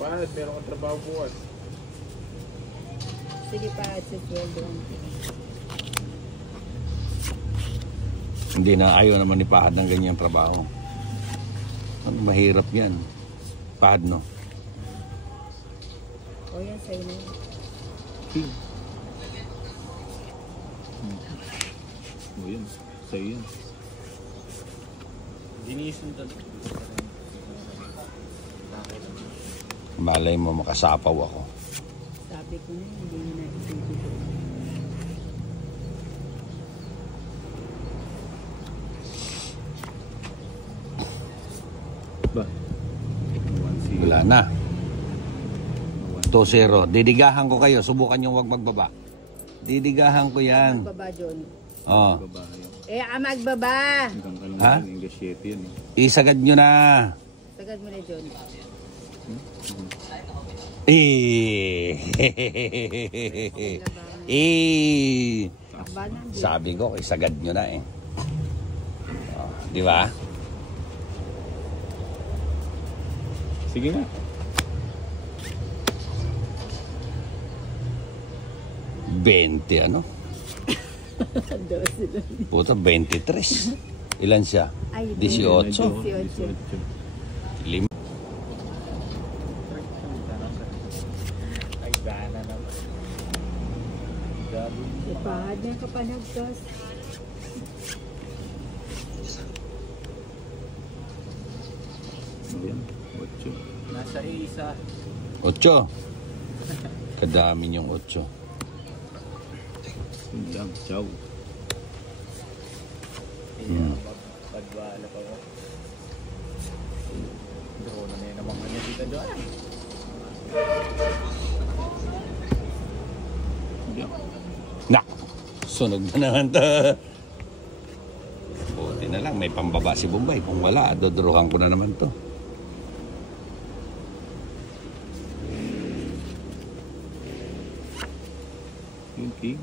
Paano? Meron kang trabaho bukas. Sige pa, at sa sweldo. Hindi na ayaw naman ni Pahad ng ganyang trabaho. Ano, mahirap yan. Pahad, no? O yan, sa'yo na yun. King. O yan, sa'yo yan. Dinisundan. Malay mo, makasapaw ako. Sabi ko na, hindi mo na isipin. Ba? Wala na. 2-0. Didigahan ko kayo. Subukan nyo huwag magbaba. Didigahan ko yan. Magbaba, John. Oh. Magbaba. Ha? Isagad nyo na. Sagad mo na, John. Sabi ko, isagad nyo na eh. Oh, di ba? Sige nga. $20 ano? Puta, 23. Ilan siya? 18. 18. Lima. Ay, gana naman. Ipahad na ka pa nagtos. Ayan, 8. Nasa isa. 8. Kadami yung 8. Yun lang, ciao. Pagwala pa mo. Drone na yan naman kanya dito doon. Nak! Sunog na naman to. Buti na lang, may pambaba si Bombay. Kung wala, dodrohan ko na naman to. Yung king.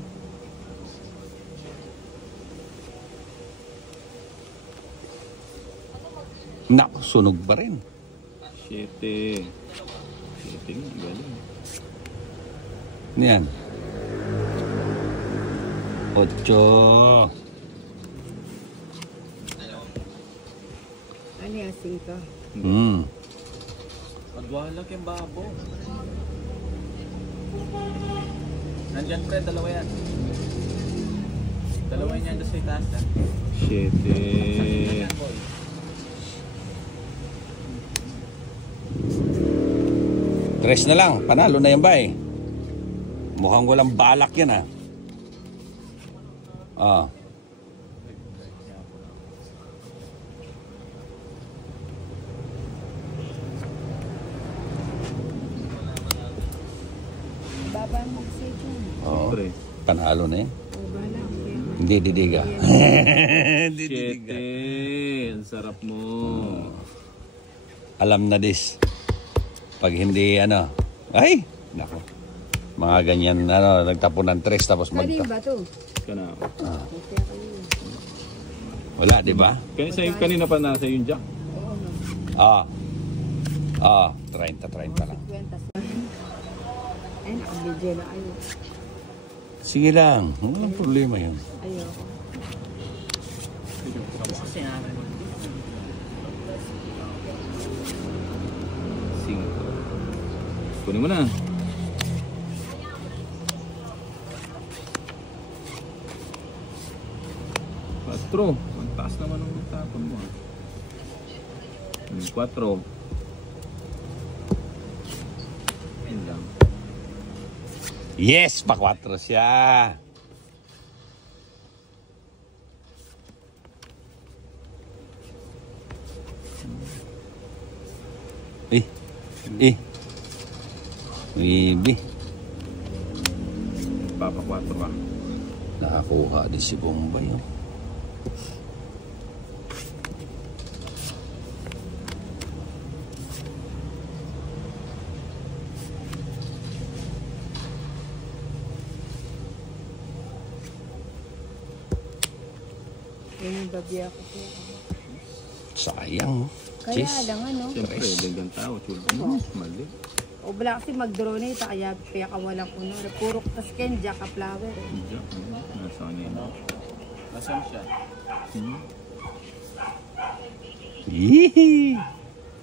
Nak! Sunog pa rin. 7. 7 nga, galing. Ano yan? 8. Ano yan, 5? Pagwala kayong babo. Nandyan pre, dalawa yan. Dalawa yan doon sa itaas na. 7. Tres na lang. Panalo na yan ba eh? Mukhang walang balak yan ah. Ah. Baba mo kasi dyan. Oh, panalo na eh. O, bala. Hindi didiga. Hindi didiga. 7. Ang sarap mo. Alam na dis. Pag hindi ano. Ay! Nako. Mga ganyan, ano, nagtapon ng tres tapos Kali ba ito? Kana. Wala, di ba? Kanina pa nasa yung jack. Oo, no. 30 lang. 50. Ay, nakabidyo na kayo. Sige lang. Walang problema yun. Ayoko. Kunin mo na. Patro. Ang taas naman ng tapon mo. 4. Ayun lang. Yes! Pa-4 siya. Bibi. Papa 4 ka. Nakakuha din si Bombay. Oh. Yan ang babiya ko po. Sayang. Kaya lang ano. Siyempre, dagang tao. Mali. O bala kasi mag-draw na ito, kaya ka walang kuno. Puro tas ken, jack a flower. Diyan, nasa kanya yun. Nasaan siya? Yee!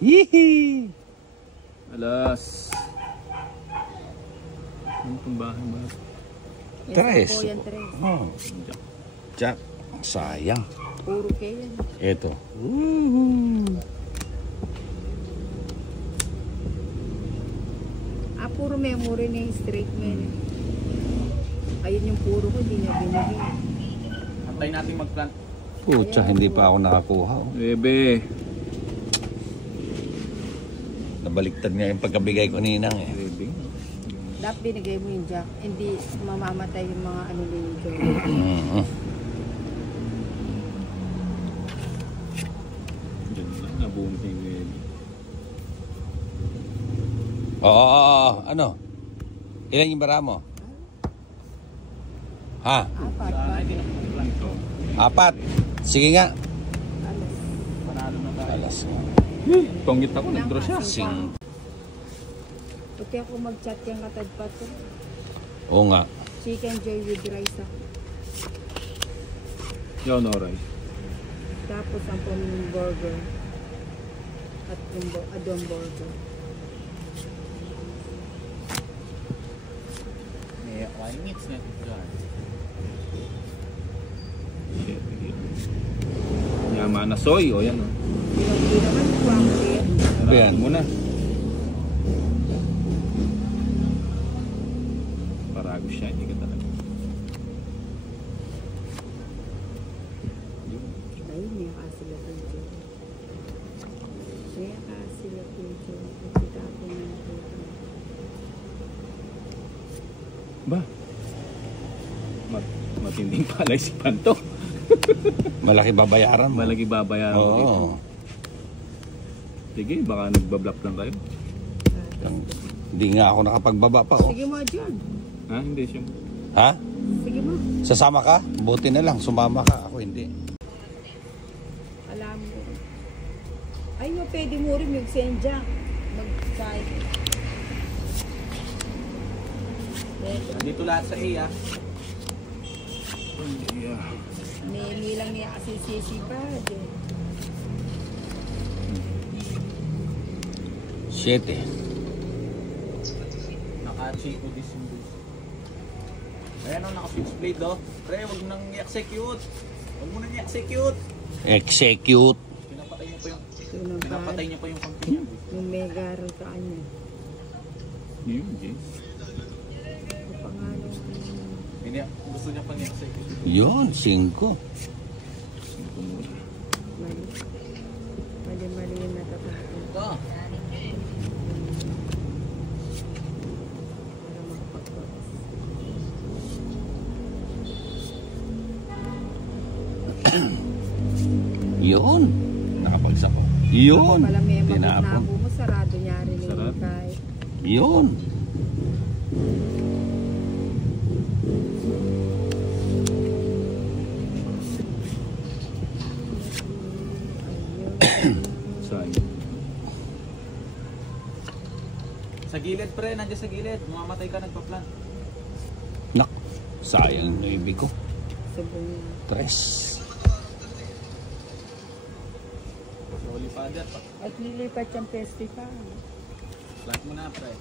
Yee! Alas. Ano itong bahay ba? Tres. Po yan, tres. Oh, Diyan. Jack. Sayang. Puro kayo yan. Ito. Woohoo! Puro memory na yung straight man. Ayun yung puro ko, hindi niya binigay. Antayin natin mag-plant. Pucha, hindi pa ako nakakuha. Oh. Bebe. Nabaliktad nga yung pagkabigay ko ninang eh. Bebe. Dapat binigay mo yung jack. Hindi mamamatay yung mga ano nito. Diyan lang, nabuong siya yung bebe. Oo, ano? Ilan yung bara mo? Ha? Apat. Ito. 4. Sige nga. Alas. Panalo na tayo. Alas. Pangit ako, nag-draw siya. Sing. Pati ako mag-chat yung katadpat ko. Oo nga. Chicken joy with rice ako. Yan, oray. Tapos ang paming burger. At yung adong burger. May akwaingits na ito dyan. Shit, yaman na soy, o yan o. Hindi naman kuwang rin. Ano yan? Muna. Parago siya, hindi ka talaga. Ay, may kasila po ito. May kasila po ito. Kita po na ito. Ba? Matinding palay si Panto. Malaki babayaran mo. Malagi babayaran mo dito. Oo. Sige, baka nagbablock lang kayo. Hindi nga ako nakapagbaba pa oh. Sige mo, John. Ha? Hindi siya. Ha? Sige mo. Sasama ka? Buti na lang, sumama ka. Ako hindi. Alam mo. Ay, no, pwede mo rin yung sendya. Mag-side. Dito lahat sa A, ah. May lang niya kasi sisi pa. 7. Naka-chico this yung bus. Ayan o, naka-fixed blade o. Pre, huwag nang i-execute. Huwag mo nang i-execute. Execute. Pinapatay niya pa yung kampi niya. Yung mega rin ka niya. Yun, James. Yung pangalan. Gusto niya pang i-execute. Yun, 5. Ito muna. Mali. Mali yung natapatan. Ito. Para magpagpapos. Yun. Nakapagsak ko. Yun. Pala may Tinapon. magutnabo mo, sarado niya rin Sarado. yung kahit. Yun. Sayang. Sa gilid, pre. Nandiyan sa gilid. Mamamatay ka, nagpa-plant. Nak. Sayang na ibig ko. Subong. 3. Sorry, father. At lilipat yung festival. Plant mo na, pre.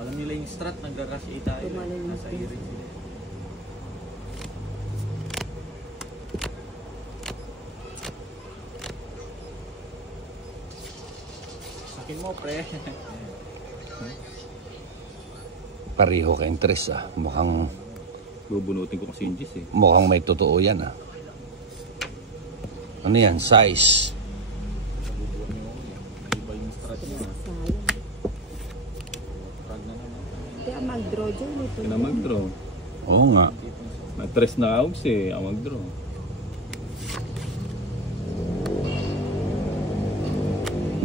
Alam nila yung strat, nagra-rush A tayo. Tumalon yung Nasa A space. rin sila. Sakin mo, pre. Pareho kayong 3 ah. Bubunutin ko kasi yung G's eh. Mukhang may totoo yan ah. Ano yan? Size. Iba yung strat niya. Sayang. Frag na naman. Kaya mag-draw dyan. Ito Kaya na mag-draw. Oo nga. Nag-tres na outs eh. Ang mag-draw.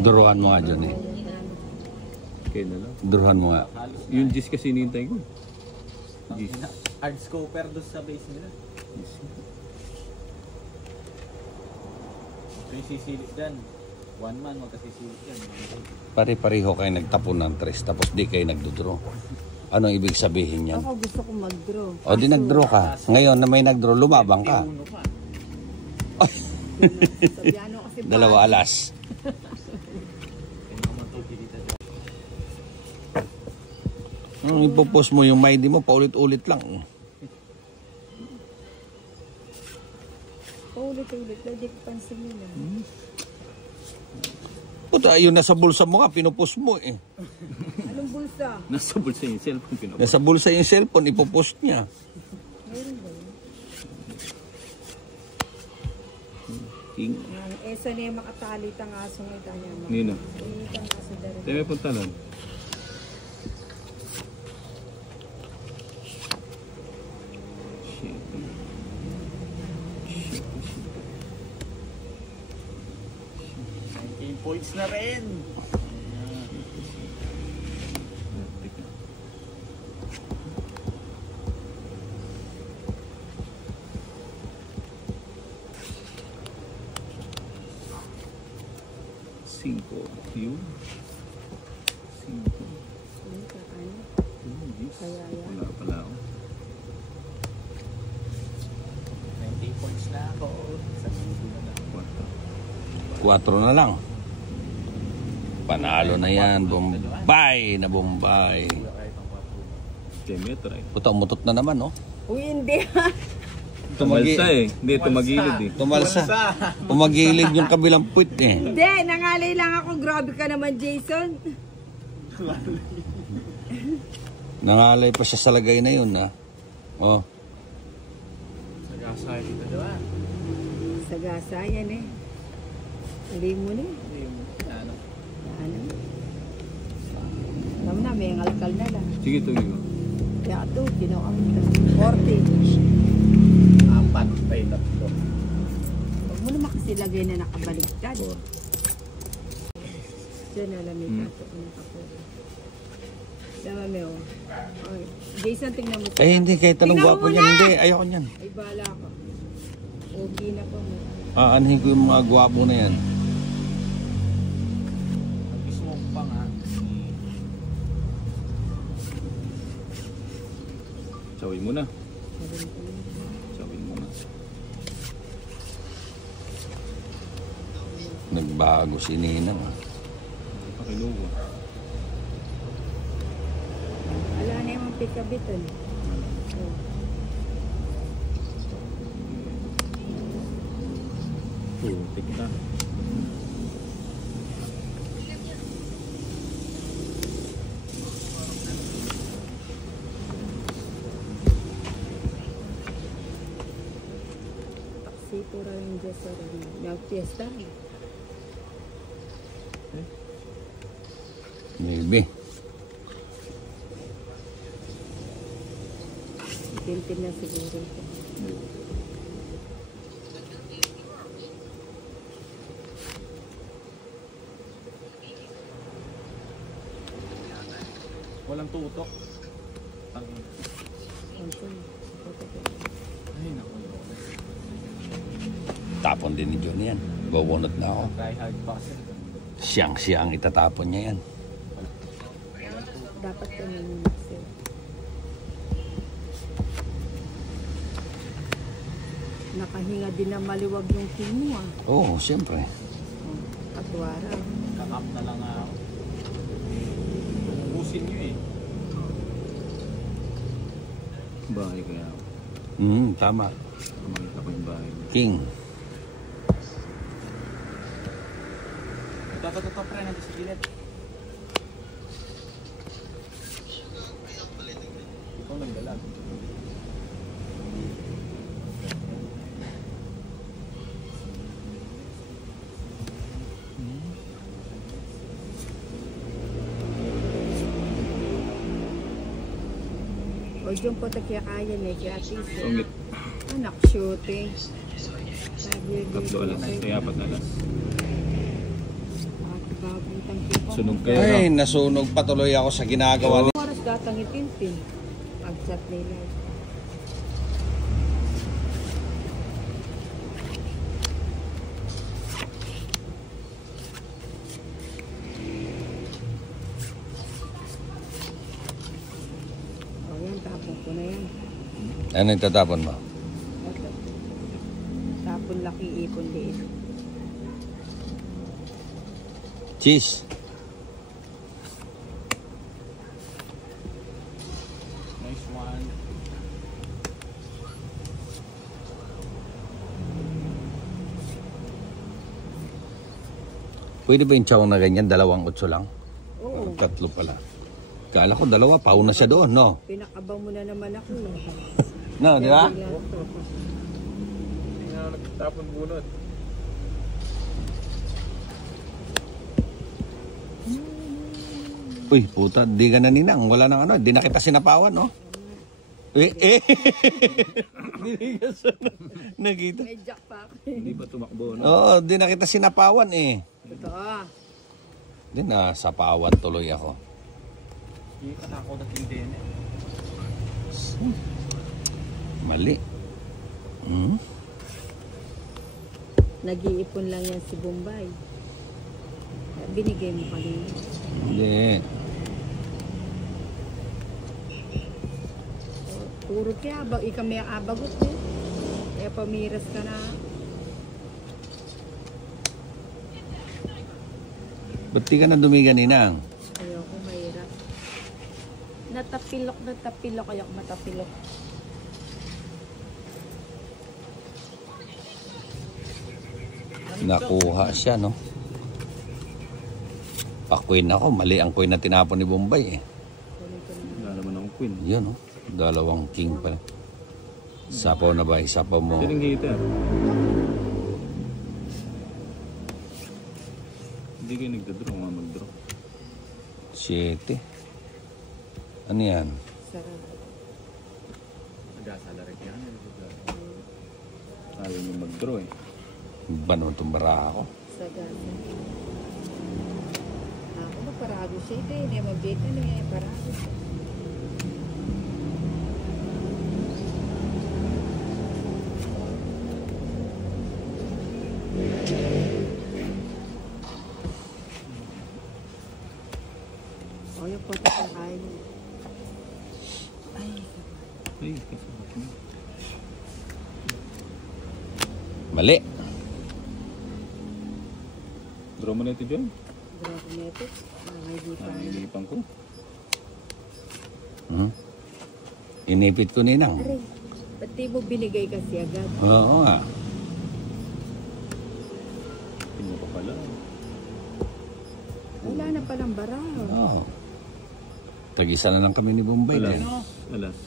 Duruhan mo nga dyan eh. Okay na lang. Duruhan mo nga. Yung G's kasi hinihintay ko. G's. Hard scoper doon sa base nila. Ito yung sisilis dyan. 1 man, magkasisulit yan. Pare-pareho kayo nagtapon ng tres tapos di kayo nagdodraw. Anong ibig sabihin yan? Ako gusto kong mag-draw. O di nagdraw ka. Ngayon na may nagdraw, lumabang ka. Uno pa. Sabiano kasi Dalawa alas. Ipopost mo yung ID mo, paulit-ulit lang. paulit-ulit. Hindi ko pansin yun. Puta, yun nasa bulsa mo nga, pinupost mo eh. Anong bulsa? Nasa bulsa yung cellphone pinupost. Nasa bulsa yung cellphone, ipopost niya. Meron ba yun? King. Yan, esa niya makatali tang aso ng itanya mo. Nino. Itang aso dari. Tayo may punta nun. Shit. Shit. 19 points na rin. Cinco. Yun. Cinco. Kaya yan. Wala pala ako. 19 points na ako. Sa cinco na lang. 4 na lang. Panalo na yan. Bombay na Bombay. Kaya try. Puta, umutot na naman, no? Uy, hindi. Tumalsa eh. Hindi, tumagilid eh. Tumalsa. Tumagilid yung kabilang puwit eh. Hindi, nangalay lang ako. Grabe ka naman, Jason. Nangalay pa siya sa lagay na yun, ha? Oh. Sagasa dito, diba? Sagasa yan eh. Hindi mo na eh. Ano? Ano? Alam na, may ngalkal na lang. Sige, tuloy mo. Kaya ito, kinuang 40. Apat pa yung tatlo. Huwag mo naman kasi lagay na nakabaliktad. Diyan na lamig ito. Tama mo yun. Jason, tingnan mo. Eh, hindi. Kahit anong Tingnan gwapo mo niyan. na! Hindi, ayoko niyan. Ay, bala ka. Okay na po mo. Aanhin ko yung mga gwapo na yan. Gusto mo pa nga. Sawin mo na. Sawin mo na. Nagbago si Ninang. Pakiluwa. Wala na yung pikabitan. Putik na. Taksito rin dyan sa rin. Nag-fiesta. Maybe. Tintin na siguro ito. Walang tutok. Tangin. Ay, naku. Tapon din ni Johnny yan. Bubunot na ako. Try hard passer. Siyang-siyang itatapon niya yan. Dapat ka nang mixer. Nakahinga din na maliwag yung king mo ah. Oo, siyempre. Katwara. Kakap na lang ako. Ubusin nyo eh. Bahay kaya ako. Tama. Makita ko yung bahay. King. Dapat ito pre, nandito sa gilid. Ikaw nagdalag. O dyan po kaya na kaya atis. Sungit. Anak, shooting. Sabi, Tatlo alas. Kaya apat na alas. Babutang kita. Sunog kayo. Ay, nasunog patuloy ako sa ginagawa ni... Oras datang itintin. Pagsat nila. na yan. Ano yung tatapon mo? Ito. Tapon laki ipon liit. Cheese. Nice one. Pwede ba yung chow na ganyan? 2 lang? Oo. 3 pala. Kala ko 2, pauna siya doon, no? Pinakabang mo na naman ako. No, di ba? Hindi nga ako nagtapon bunot. Uy, puta, di ka na ninang. Wala nang ano, di na kita sinapawan, no? Eh. Di ka nakita. May jack pa ako. Hindi ba tumakbo, no? Oo, di na kita sinapawan, eh. Totoo. Di na sapawan tuloy ako. Hindi katakot at hindi na. Mali. Hmm? Nag-iipon lang yan si Bombay. Binigay mo kanina. Hindi. Puro kaya, ikaw may abagot eh. Kaya pamiras ka na. Ba't di ka na dumiga, ninang? Ayoko, mahirap. Natapilok, ayoko matapilok. Nakuha siya, no? Pa-queen ako. Mali ang queen na tinapon ni Bombay, eh. Kunin ko na. Wala naman akong queen. Yun, no? 2 king pala. Sapaw na ba? Isapaw mo. Siling hitter. Hindi kayo nagdadraw, nga magdraw. 7. Ano yan? Sarap. Nag-asalarit yan. Ayaw niyo mag-draw eh. Ba naman itong bara ako? Sagan. Ako ba parago siya ito eh. Hindi mabita niya. Parago siya. O yung photo sa kain. Ay, Ay, kasarap niyo. Mali. Draw mo na ito dyan. grabe na ito. Hindi pa. Nahihilipan ko. Hmm? Inipit ko, ninang. Aray, ba't di mo binigay kasi agad? Oo nga. Tingnan ko pala. Wala na palang bara. Oo. Tag-isa na lang kami ni Bombay. Alas. Eh. Alas.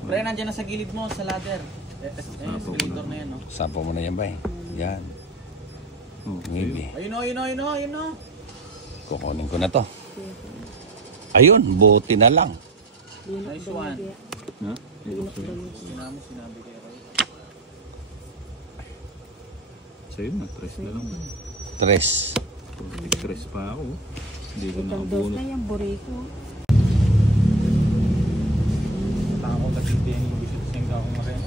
Pre, nandiyan na sa gilid mo, sa ladder. Escalator na yan, no? Sapaw mo na yan, bay. Yan. Oh, Maybe. Ayun o, ayun o. Kukunin ko na to. Ayun, buti na lang. Nice one. Ha? Sinabi kay Roy. Sa'yo na, tres na lang. 3. Tres pa ako. Hindi ko Itang dos nakabunot. na yung buriko. Tako kasi hindi yung bisip singga akong marin.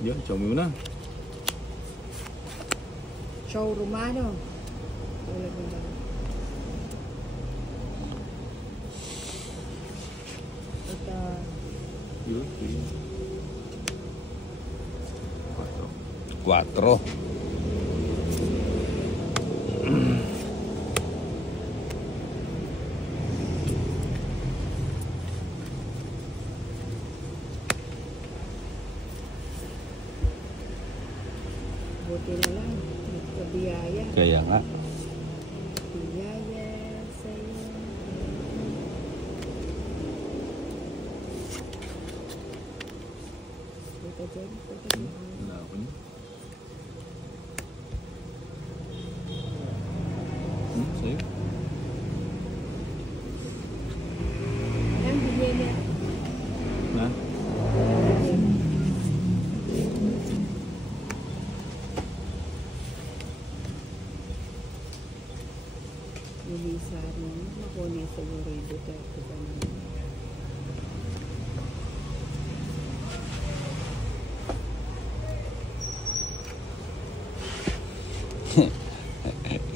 Yan, chow mo na. Show Romano. Wala ko na. Ito. Yun, yun. 4. Buti na lang. Nagkabiyaya. Kaya nga. Biyaya sa'yo. Punta dyan. Punta dyan. Wala ako niya. Sa'yo? Alam, bigyan niya. Ha? Sari. Nakunin siguro yung Duterte ba naman.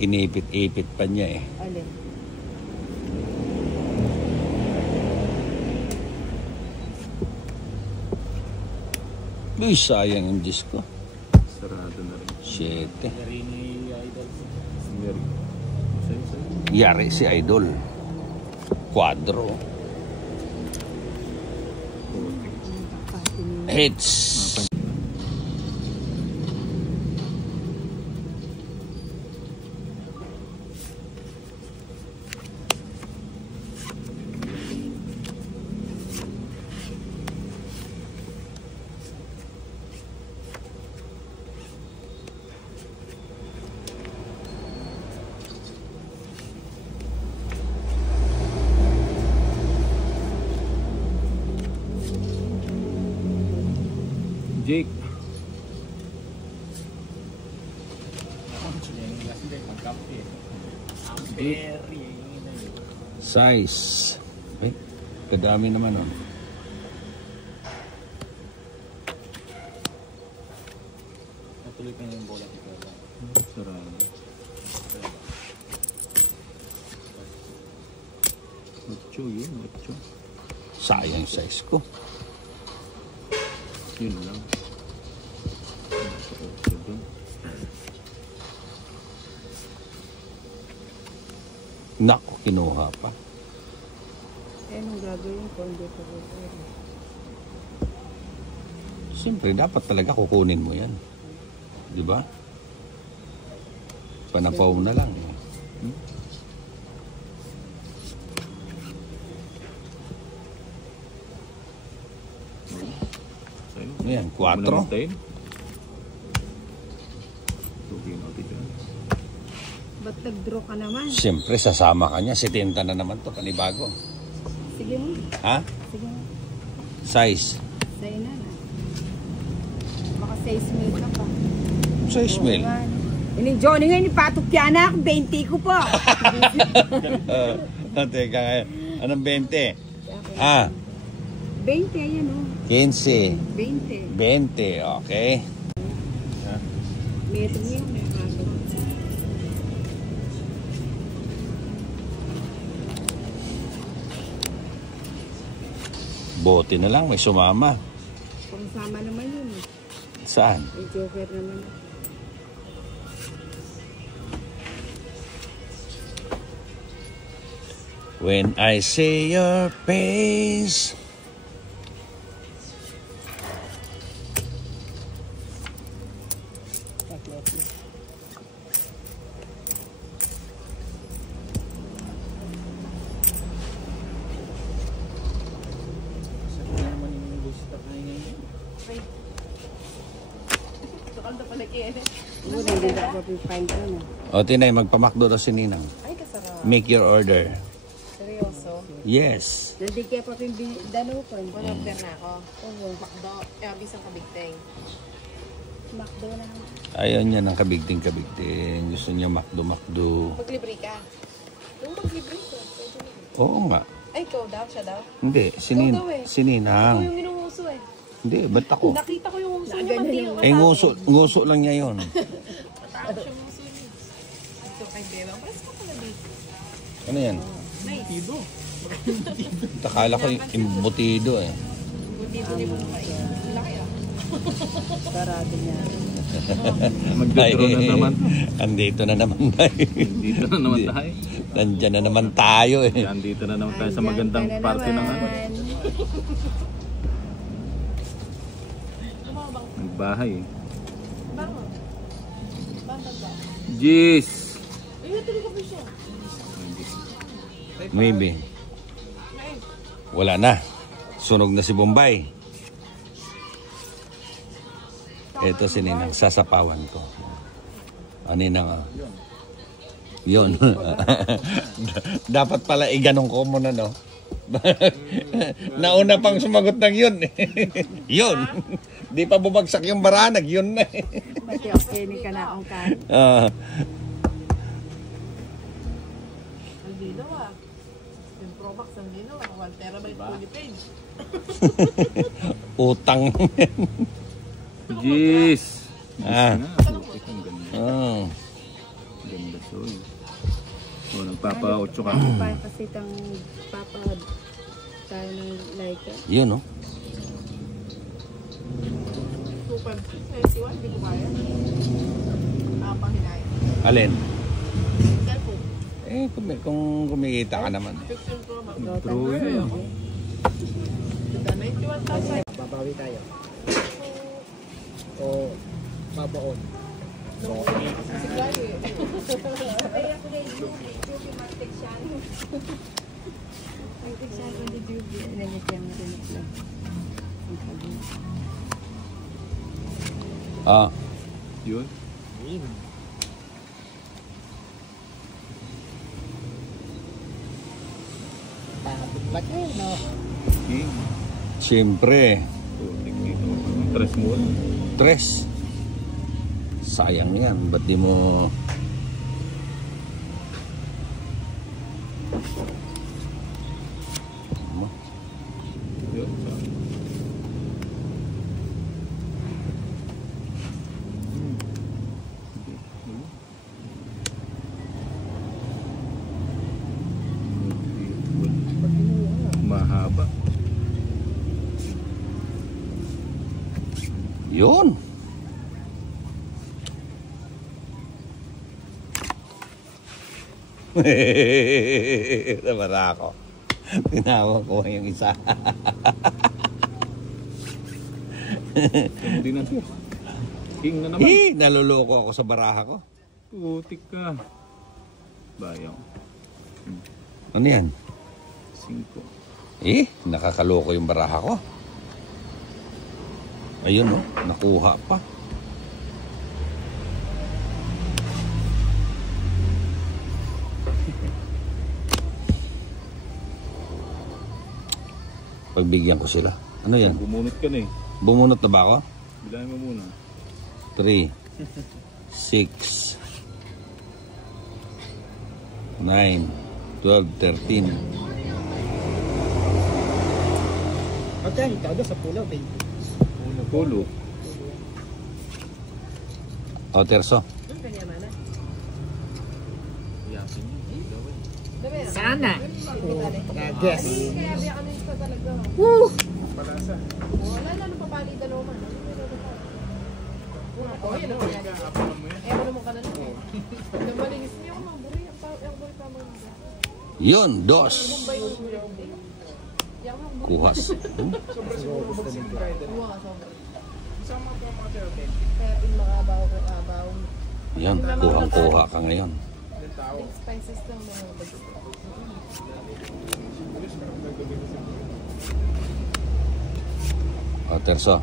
Inipit-ipit pa niya eh. Alin? Uy, sayang yung disco. Sarado na rin. 7. Garini Idol. Very. Sa'yo. Yari si Idol. Quadro. Hits. Jake. Size. Ay, kadami naman oh. Natuloy pa niya yung bola dito. Sarado. 8 yun, 8. Sayang size ko. Yun lang. Nako, kinuha pa. Eh, anong gagawin ko? Hindi ko ko. Siyempre, dapat talaga kukunin mo yan. Di ba? Panapaw na lang. Ayan, 4. Ba't nag-draw ka naman? Siyempre, sasama ka niya. 70 na naman to, panibago. Sige mo. Ha? Sige mo. Size. Sa'yo na na. Baka 6 mil ka pa. Size mil. Ining Johnny ngayon, ipatok yan ako. 20 ko po. Teka ngayon. Anong 20? Ah, 20, ayan o. 15. 20. 20, okay. Metro niya, may bago. Bote na lang, may sumama. Kung sama naman yun. Saan? May joker naman. When I see your face. Hindi na ako pipain ko na. O, Tinay, magpamakdo daw si Ninang. Ay, kasarap. Make your order. Seryoso? Yes. Hindi kaya pa dano ko. Order na ako. Oo. Makdo, bisang kabigteng. Makdo na. Ayaw niya ng kabigting-kabigting. Gusto niya makdo-makdo. Maglibre ka. Yung maglibre ko. Pwede na. Oo nga. Ay, ikaw daw, siya daw. Hindi, Ikaw daw eh. si Ako Ninang. yung inuuso eh. Hindi, ba't ako? Nakita ko yung uso niya, Ganyan pati yung- yung Eh, nguso lang niya yon. Tapos yung uso niya. Ito kay Bebang. Pares ko pala dito. Ano yan? Tido. Takala ko yung imbutido eh. Dito ni Bumbay. Ang laki ah. Sarado niya. Magdodro na naman. Andito na naman tayo. Dito na naman tayo. Nandyan na naman tayo eh. Yan, dito na naman tayo sa magandang parte ng ano. Nagbahay eh. Bango. Bantag ba? Jeez! Ay, natuloy ka pa siya. Maybe. Wala na. Sunog na si Bombay. Ito si Ninang. Sasapawan ko. Ano Ninang? Yun. Dapat pala iganong ko muna, no? Nauna pang sumagot ng yun. Yun. Di pa bumagsak yung baranag. Yun na. Pati okay ni ka na ang kan. Ah, Hindi linaw ah. Yung Pro Max ang linaw ah. 1 terabyte fully page. Utang. Jeez. Ah. Putik, ang ganda. Oh. Ganda, soy. O, nagpapa-8 ka. Papasitang papa tayo ng like. Yun, no? 2.91, hindi ko kaya. Pang hinayin. Alin? Cellphone. Eh, kung kumikita ka naman. 15 Pro Max. True yun. Ganda, 91,000. Babawi tayo. O babaon. Kasi gaya eh. Kaya ko guys, Juby Martek siya. Martek siya ko ni Juby. Nalagyan siya marinig lang. Ah. Yun. Ba't yun, no? King. Siyempre. Putik dito. Tres mo. Tres. Sayang yan. Ba't di mo... Yun. Mahaba. Yun. Nabara ako. Tinawag ko yung isa. Hindi na siya. King na naman. Naluloko ako sa baraha ko. Putik ka. Bayang. Ano yan? 5. Nakakaloko yung baraha ko. Ayun, no? Nakuha pa. Pagbigyan ko sila. Ano yan? Bumunot ka na eh. Bumunot na ba ako? Bilahin mo muna. 3, 6, 9, 12, 13. Okay, ikaw doon sa pulo, baby. Pulo. O, terso. Ang kanya mana. Sana. Nag-guess. Kaya biya ano yung talaga. Woo! Wala na nang papalitan naman. Ako, yun ang kanya. Eh, wala mo ka na lang eh. Nang malinis niya ako maburi. Ang buri pa mga. Yun, dos. Mumbai yung buri. Yang mo buri. Kuhas. Buwa ka sobra. Kaya pinakabaw ko abaw. Yan, kuhang-kuha ka ngayon. Big spices lang mga bagay. O, terso.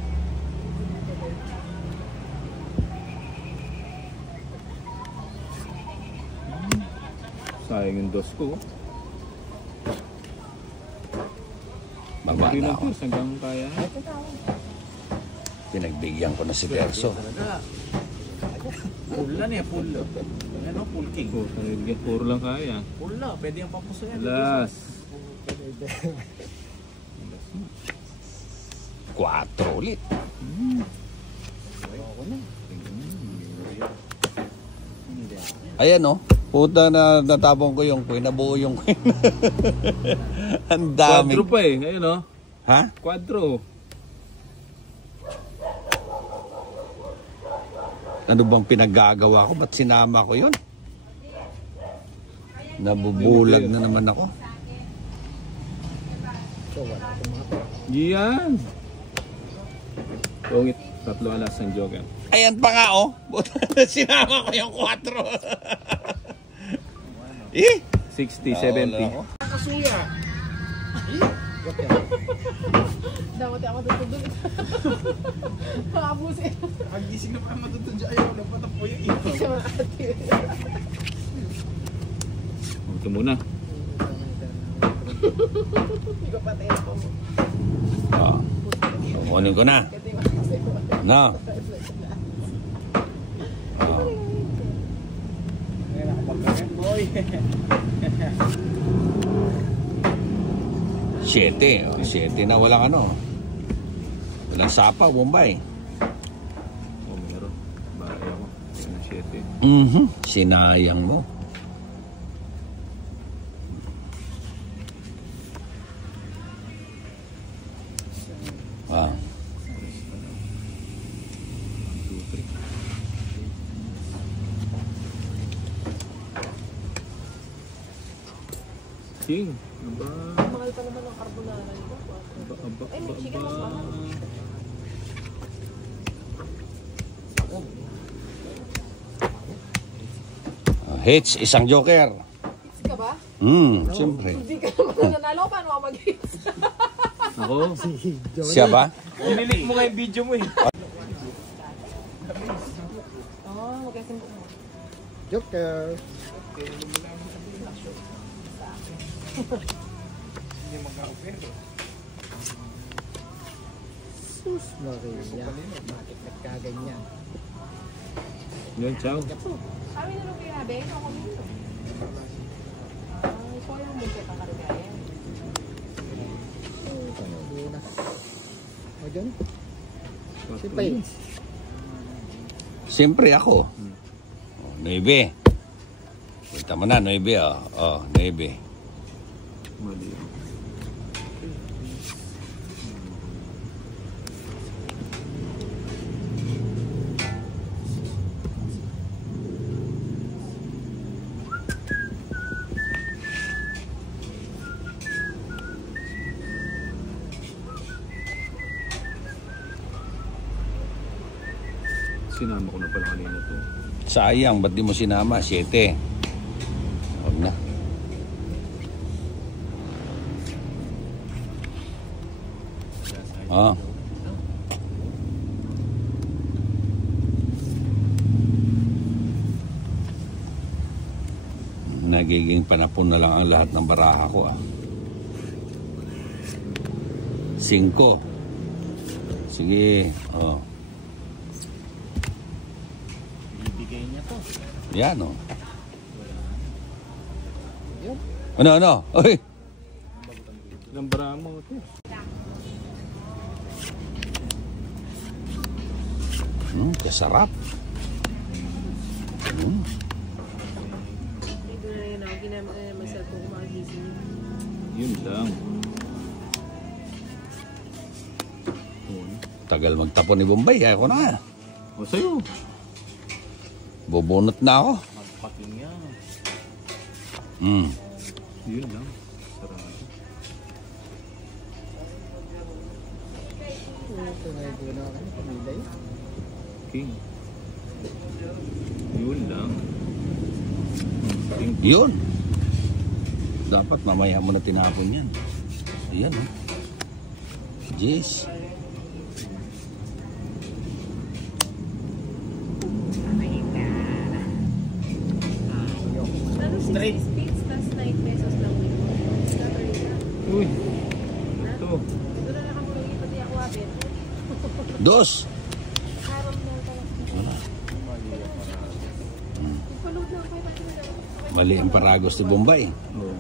Sayang yung dos ko. Baba Hindi na na ako. ito. Hanggang kaya na. Pinagbigyan ko na si Terso. Full na niya, full. Ano, full king. Puro lang kaya. Full na, pwede yung papuso yan. Last. 4 ulit. Ayan, no? Puta na natapon ko yung queen. Nabuo yung queen. Ang dami. Quadro pa eh. Ngayon o. Ha? Quadro. Ano bang pinaggagawa ko? Ba't sinama ko yun? Nabubulag na naman ako. Yan. Pungit. 3 alas ang joker. Ayan pa nga, oh. Sinama ko yung 4. 60, Wala 70. ako. Kasuya. Dapat ako tutudun. Pakabusin. Pag-gising na pa matutun dyan, ayaw na patapo yung ito. Siya mga ate. Ito muna. Hindi ko patay ako. Oh. Kunin ko na. No. Oh. Boy. 7. Oh, 7 na walang ano. Walang sapa, Bombay. Oh, meron. Bakit ako? 7. Sinayang mo. Ah. King. Aba. Mahal pa naman ang carbonara nito. Ay, may chicken mas mahal. Hits, isang joker. Hits ka ba? Siyempre. Hindi ka naman nanalo. Paano ako mag-hits? Ako. Siya ba? Dinilik mo nga yung video mo eh. Oo, magkasimpo mo. Joker. Sus Maria. Bakit nagkaganyan? Yan, ciao. Kami na nung pinabi, ikaw kami nito. Ikaw yung buntot ang karugayan. O dyan. Si Paige. Siyempre ako. Oh, 9. Kita mo na, 9. Oh, 9. Mali. Sinama ko na pala kanina to. Sayang, ba't di mo sinama? 7. Huwag na. Ah. Nagiging panapon na lang ang lahat ng baraha ko 5. Sige. Oh. Ibigay niya to. Yan oh. Ano? Oy. Lambara mo ito. Kasarap. Dito na yun ako, ginamasa ko kumagising. Yun lang. Tagal magtapon ni Bombay. Ako na nga. O sa'yo. Bubunot na ako. Magpaking yan. Yun lang. Sarado. Ito na yung guna ka na pamilya yun. King. Yun lang. King. Yun. Dapat mamaya mo na tinapon yan. Ayan oh. Jeez. Straight. Speeds plus 9 pesos lang yun. Cover na. Uy. Ito. Ito na nakamulungi pati ako abit. 2. Harap na talaga. Ipaload na ako pati na lang. Mali ang paragos ni Bombay. Oh.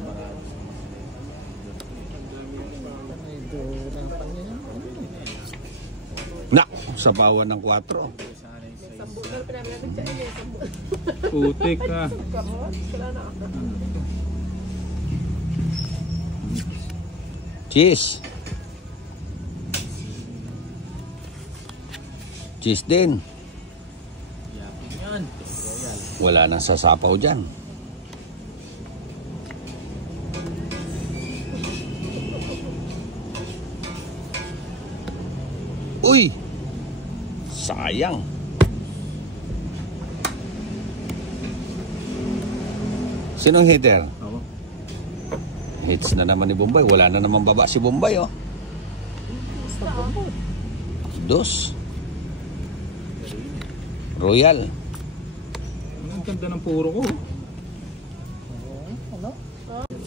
May guna pa niya yan. Na, sa bawan ng 4. Sambo na pinamilabig siya. Sambo. Putik na. Kamot. Wala na ako. Cheese. Cheese din. Yapin yan. Wala nang sasapaw dyan. Uy! Sayang. Sinong hitter? Ako. Hits na naman ni Bombay. Wala na naman baba si Bombay, oh. 2. Royal. Ang ganda ng puro ko.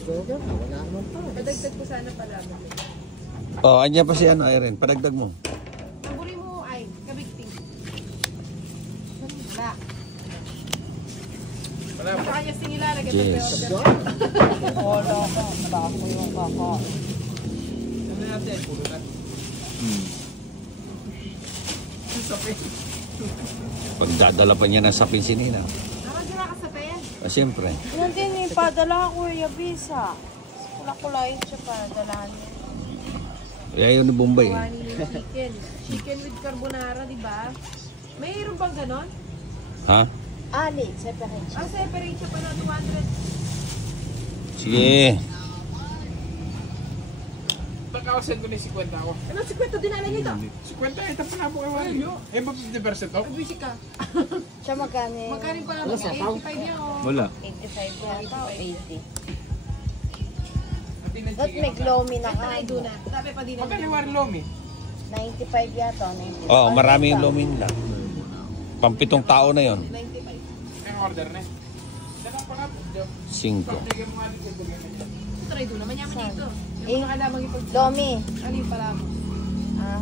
Joker. Wala naman pa. Padagdag ko sana pala. Oh, anya pa si ano, Irene. Padagdag mo. Paburi mo ay kabigting. Wala. Wala kanya singilalagay Yes. sa order. Wala ka. Wala ko yung kaka. natin. Pulutan. Sapin. Pagdadala pa niya ng sapin si Nina. Nakadala ka sa payan. Siyempre. Yan din yung padala ko, Kuya Bisa. Kulakulayin siya padala niya. Ayaw ni Bombay. Wani chicken. Chicken with carbonara, di ba? Mayroon bang ganon? Ha? Ali, separate siya. Ah, separate siya pa na 200. Sige. Pagkakasin ko na yung 50 ako. Ano, 50 dinala niyo ito? 50, ito pa na po kayo. Eh, ba 50% off? Magbisi ka. Siya magkano? Magkano pa lang? 85 yan o. Wala. 85 yata o 80. Pati na Ba't may glomy na Ito ka? na yung duna. Sabi pa din Magkano yung Warlomi? 95 yata. 95. Oh, marami yung lumin na. Pampitong tao na yon. 95. Ang order na eh. Dalang pa nga po. 5. Bigyan mo nga dito. Bigyan mo dito. Ito na yung duna. Manyaman dito. Eh, Yung mga lamang ipag... Lomi. Ano yung pala mo? Ah,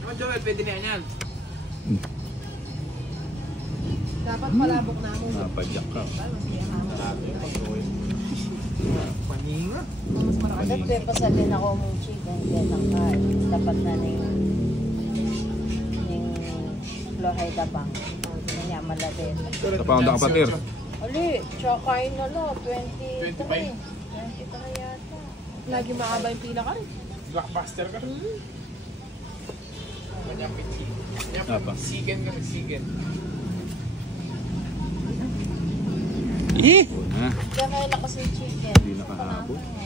Naman Joel, pwede na yan. Dapat palabok na mo. Napadyak ka. Paninga. Mas malakas. dapat may pasalin ako mong chicken. Kaya nakain. Dapat na na yung Florida Bank. Kanya malatin. Napaunda ka patir. Ali, tsaka kain na lo. 23. 23 yata. Lagi maaba yung pila ka rin. Blockbuster ka. Sigen ka, sigen. Eh? Diyan kayo lakas yung chicken. Hindi nakahabol.